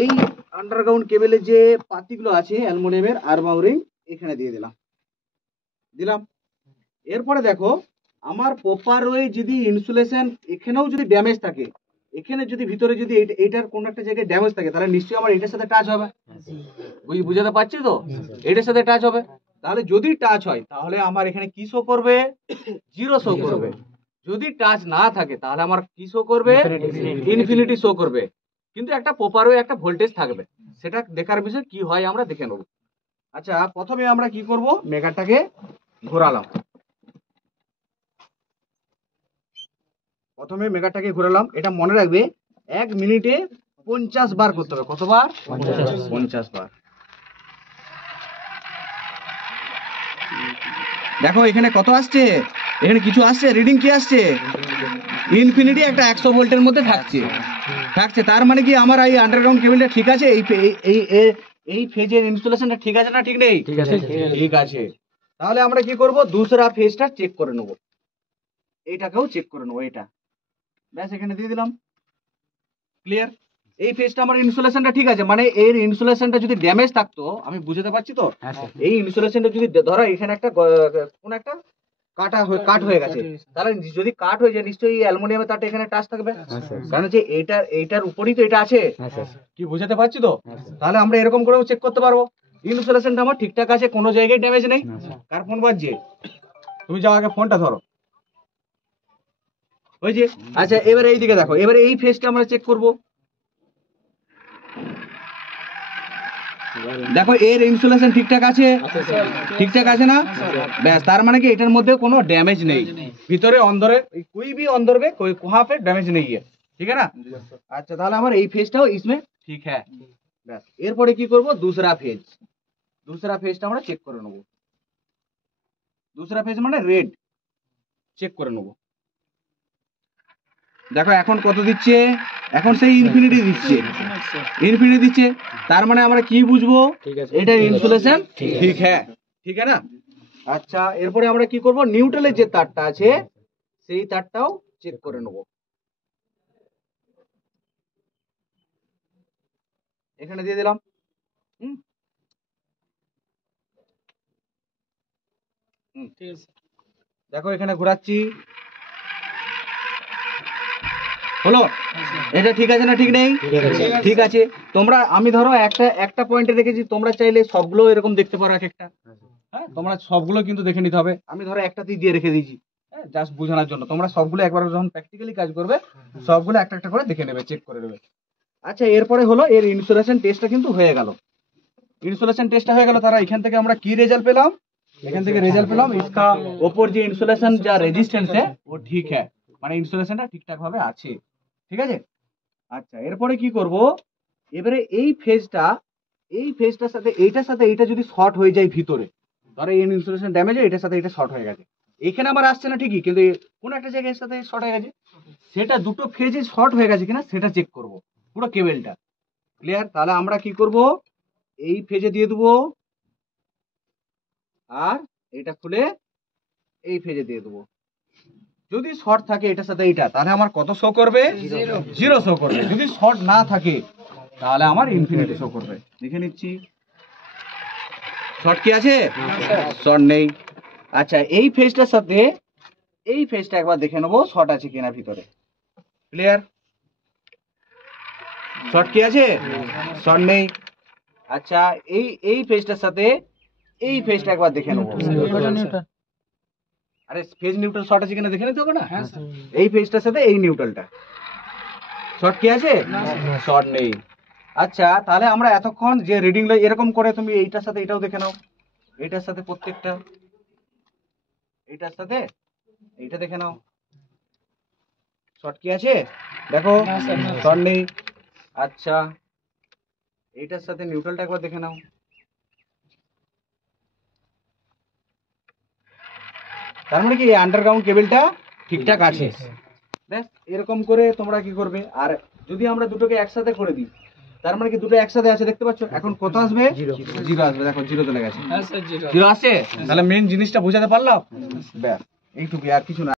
এই আন্ডারগ্রাউন্ড কেবেলের যে পাতিগুলো আছে অ্যালুমিনিয়ামের আর্মার রিং এখানে দিয়ে দিলাম। এরপরে দেখো আমার প্রপার ওয়ে যদি ইনসুলেশন এখানেও যদি ড্যামেজ থাকে, এখানে যদি ভিতরে যদি এইটার কোন একটা জায়গায় ড্যামেজ থাকে, তাহলে নিশ্চয়ই আমার এটার সাথে টাচ হবে। বুঝাতে পারছি তো? এটার সাথে টাচ হবে। তাহলে যদি টাচ হয় তাহলে আমার এখানে কি শো করবে? 0 শো করবে। যদি টাচ না থাকে তাহলে আমার কি শো করবে? ইনফিনিটি শো করবে। কিন্তু একটা প্রপার ওয়ে একটা ভোল্টেজ থাকবে, সেটা দেখার বিষয় কি হয় আমরা দেখে নেব। আচ্ছা, প্রথমে আমরা কি করব, মেগারটাকে ঘোরালাম। প্রথমে মেগারটাকে ঘোরালাম। এটা মনে রাখবে 1 মিনিটে 50 বার করতে হবে। কতবার? 50 বার। দেখো এখানে কত আসছে, এখানে কিছু আসছে, রিডিং কি আসছে? ইনফিনিটি একটা 100 ভোল্টের মধ্যে থাকছে। তার মানে কি আমার এই আন্ডারগ্রাউন্ড কেবলটা ঠিক আছে? এই ফেজের ইনস্টলেশনটা ঠিক আছে না ঠিক নেই? ঠিক আছে। তাহলে আমরা কি করব, দুসরা ফেজটা চেক করে নেব, এইটাকেও চেক করে নেব। এটা ব্যাস এখানে দিয়ে দিলাম। ক্লিয়ার? এই ফেজটা আমার ইনসুলেশনটা ঠিক আছে, মানে এর ইনসুলেশনটা যদি ড্যামেজ থাকতো, আমি বুঝতে পারছি তো, এই ইনসুলেশনটা যদি ধরো এখানে একটা কোন একটা কাট হয়ে গেছে, তাহলে যদি কাট হয়ে যায় নিশ্চয়ই অ্যালুমিনিয়ামের তারটা এখানে টাচ থাকবে, কারণ যে এইটার উপরেই তো এটা আছে। কি বুঝতে পারছি তো? তাহলে আমরা এরকম করেও চেক করতে পারবো ইনসুলেশনটা আমার ঠিকঠাক আছে, কোনো জায়গায় ড্যামেজ নেই। কার ফোন বাজছে? তুমি যাও আগে ফোনটা ধরো। ওই যে। আচ্ছা, এবারে এই দিকে দেখো, এবারে এই ফেজটা আমরা চেক করব। দেখো এর ইনসুলেশন ঠিকঠাক আছে, ঠিকঠাক আছে না? ব্যাস, তার মানে কি এটার মধ্যে কোনো ড্যামেজ নেই, ভিতরে অন্দরে कोई भी अंदर में कोई वहां पे डैमेज नहीं है, ठीक है ना? আচ্ছা, তাহলে আমার এই ফেজটাও इसमें ঠিক है। ব্যাস, এরপরে কি করব, দুসরা ফেজটা আমরা চেক করে নেব। দুসরা ফেজ মানে রেড, চেক করে নেব। দেখো এখন কত দিচ্ছে, এখন সেই ইনফিনিটি দিচ্ছে। তার মানে আমরা কি বুঝবো, এটা ইনসুলেশন ঠিক है না? আচ্ছা, এরপরে আমরা কি করব, নিউট্রালের যে তারটা আছে সেই তারটাও চেক করে নেব। এখানে দিয়ে দিলাম। দেখো এখানে ঘোরাচ্ছি, হলো? এটা ঠিক আছে না ঠিক নেই? ঠিক আছে। তোমরা, আমি ধরো একটা পয়েন্টে দেখেছি, তোমরা চাইলে সবগুলো এরকম দেখতে পারো এক একটা। হ্যাঁ, তোমরা সবগুলো কিন্তু দেখে নিতে হবে। আমি ধরো একটাতেই দিয়ে রেখে দিয়েছি, জাস্ট বোঝানোর জন্য। তোমরা সবগুলো একবার যখন প্র্যাকটিক্যালি কাজ করবে, সবগুলো একটা একটা করে দেখে নেবে, চেক করে নেবে। আচ্ছা, এরপরে হলো এর ইনসুলেশন টেস্টটা কিন্তু হয়ে গেল। ইনসুলেশন টেস্টটা হয়ে গেল, তারা এখান থেকে আমরা কি রেজাল্ট পেলাম? এখান থেকে রেজাল্ট পেলাম इसका ওপর যে ইনসুলেশন যা রেজিস্ট্যান্স है वो ठीक है, মানে ইনসুলেশনটা ঠিকঠাক ভাবে আছে। ঠিক আছে? আচ্ছা, এরপরে কি করব, এবারে এই ফেজটার সাথে এইটার সাথে এইটা যদি শর্ট হয়ে যায় ভিতরে, ধরো এই ইনসুলেশন ড্যামেজ এটার সাথে এটা শর্ট হয়ে গেছে, এখানে আমার আসছে না ঠিকই, কিন্তু কোন একটা জায়গায় সাথে শর্ট হয়ে গেছে, সেটা দুটো ফেজে শর্ট হয়ে গেছে কিনা সেটা চেক করব, পুরো কেবলটা। ক্লিয়ার? তাহলে আমরা কি করব, এই ফেজে দিয়ে দেবো, আর এটা খুলে এই ফেজে দিয়ে দেবো। যদি শর্ট থাকে এটার সাথে এইটা, তাহলে আমার কত শো করবে? 0 শো করবে। যদি শর্ট না থাকে তাহলে আমার ইনফিনিটি শো করবে। দেখে নিচ্ছি শর্ট কি আছে, শর্ট নেই। আচ্ছা, এই ফেজটার সাথে এই ফেজটা একবার দেখে নেবো শর্ট আছে কিনা ভিতরে। ক্লিয়ার? শর্ট কি আছে, শর্ট নেই। আচ্ছা, এই ফেজটার সাথে এই ফেজটা একবার দেখে নেবো। আরে ফেজ নিউট্রাল শর্ট আছে কিনা দেখে নিতে হবে না? এই ফেজটার সাথে এই নিউট্রালটা শর্ট কি আছে, শর্ট নেই। আচ্ছা, তাহলে আমরা এতক্ষণ যে রিডিং এরকম করে তুমি এইটার সাথে এটাও দেখে নাও, এইটার সাথে প্রত্যেকটা, এইটার সাথে এইটা দেখে নাও, শর্ট কি আছে দেখো, শর্ট নেই। আচ্ছা, এইটার সাথে নিউট্রালটা একবার দেখে নাও, তার মানে কি আন্ডারগ্রাউন্ড কেবলটা ঠিকঠাক আছে। ব্যাস, এরকম করে তোমরা কি করবে। আর যদি আমরা দুটোকে একসাথে করে দিই, তার মানে কি দুটো একসাথে আছে, দেখতে পাচ্ছ এখন কত আসবে, 0 আসবে। দেখো 0 চলে গেছে, 0 আসছে। তাহলে মেন জিনিসটা বোঝাতে পারলাম। ব্যাস এইটুকু, আর কিছু না।